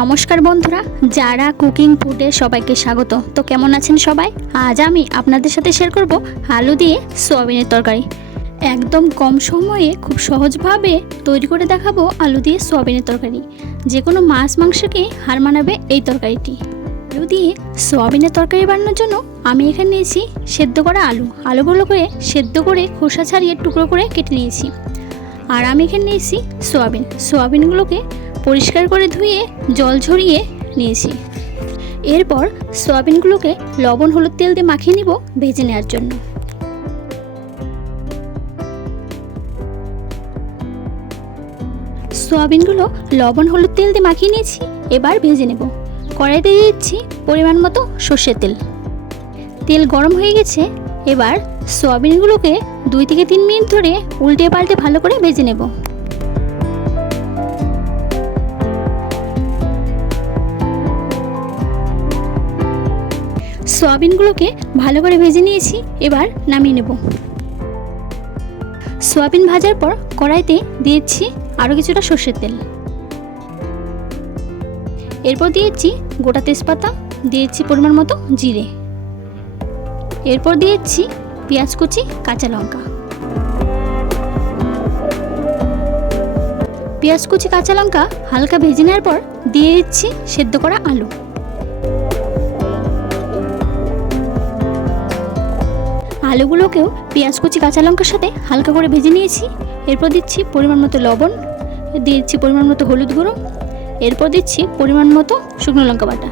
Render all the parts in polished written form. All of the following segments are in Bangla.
নমস্কার বন্ধুরা, যারা কুকিং ফুডে সবাইকে স্বাগত। তো কেমন আছেন সবাই? আজ আমি আপনাদের সাথে শেয়ার করব আলু দিয়ে সোয়াবিনের তরকারি। একদম কম সময়ে খুব সহজভাবে তৈরি করে দেখাবো আলু দিয়ে সোয়াবিনের তরকারি। যে কোনো মাছ মাংসকে হার মানাবে এই তরকারিটি। আলু দিয়ে সোয়াবিনের তরকারি বানানোর জন্য আমি এখানে নিয়েছি সেদ্ধ করা আলুগুলোকে সেদ্ধ করে খোসা ছাড়িয়ে টুকরো করে কেটে নিয়েছি। আর আমি এখানে নিয়েছি সোয়াবিনগুলোকে পরিষ্কার করে ধুয়ে জল ঝরিয়ে নিয়েছি। এরপর সোয়াবিনগুলোকে লবণ হলুদ তেল দিয়ে মাখিয়ে নিব ভেজে নেওয়ার জন্য। সোয়াবিনগুলো লবণ হলুদ তেল দিয়ে মাখিয়ে নিয়েছি, এবার ভেজে নেব। কড়াইতে দিয়ে দিচ্ছি পরিমাণ মতো সর্ষের তেল। তেল গরম হয়ে গেছে, এবার সোয়াবিনগুলোকে 2 থেকে 3 মিনিট ধরে উল্টে পাল্টে ভালো করে ভেজে নেব। সোয়াবিনগুলোকে ভালো করে ভেজে নিয়েছি, এবার নামিয়ে নেব। সোয়াবিন ভাজার পর কড়াইতে দিয়েছি আরও কিছুটা সর্ষের তেল। এরপর দিয়েছি গোটা তেজপাতা, দিয়েছি পরিমাণ মতো জিরে। এরপর দিয়েছি পেঁয়াজ কুচি, কাঁচা লঙ্কা। পেঁয়াজ কুচি কাঁচা লঙ্কা হালকা ভেজে নেওয়ার পর দিয়ে দিচ্ছি সেদ্ধ করা আলু। আলুগুলোকেও পেঁয়াজ কুচি কাঁচা লঙ্কার সাথে হালকা করে ভেজে নিয়েছি। এরপর দিচ্ছি পরিমাণ মতো লবণ, দিচ্ছি পরিমাণ মতো হলুদ গুঁড়ো, এরপর দিচ্ছি পরিমাণ মতো শুকনো লঙ্কা বাটা।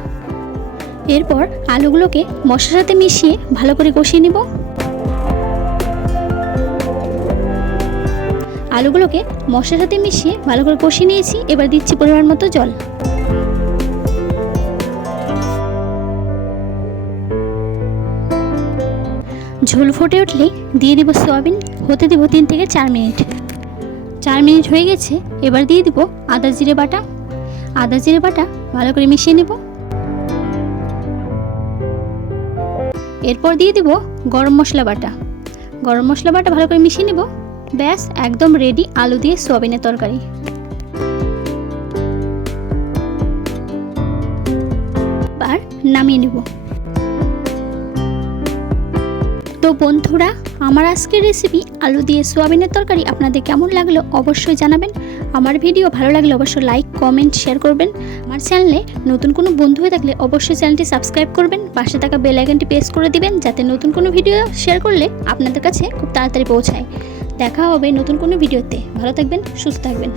এরপর আলুগুলোকে মশলার সাথে মিশিয়ে ভালো করে কষিয়ে নিব। আলুগুলোকে মশলার সাথে মিশিয়ে ভালো করে কষিয়ে নিয়েছি, এবার দিচ্ছি পরিমাণ মতো জল। ঝোল ফুটে উঠলেই দিয়ে দিব সোয়াবিন, হতে দিব 3 থেকে 4 মিনিট। 4 মিনিট হয়ে গেছে, এবার দিয়ে দিব আদা জিরে বাটা। আদা জিরে বাটা ভালো করে মিশিয়ে নেব। এরপর দিয়ে দিব গরম মশলা বাটা। গরম মশলা বাটা ভালো করে মিশিয়ে নেব। ব্যাস, একদম রেডি আলু দিয়ে সোয়াবিনের তরকারি। এবার নামিয়ে নেব। তো বন্ধুরা, আমার আজকের রেসিপি আলু দিয়ে সোয়াবিনের তরকারি আপনাদের কেমন লাগলো অবশ্যই জানাবেন। আমার ভিডিও ভালো লাগলে অবশ্যই লাইক কমেন্ট শেয়ার করবেন। আমার চ্যানেলে নতুন কোনো বন্ধু হয়ে থাকলে অবশ্যই চ্যানেলটি সাবস্ক্রাইব করবেন, পাশে থাকা বেল আইকনটি প্রেস করে দিবেন যাতে নতুন কোনো ভিডিও শেয়ার করলে আপনাদের কাছে খুব তাড়াতাড়ি পৌঁছায়। দেখা হবে নতুন কোনো ভিডিওতে। ভালো থাকবেন, সুস্থ থাকবেন।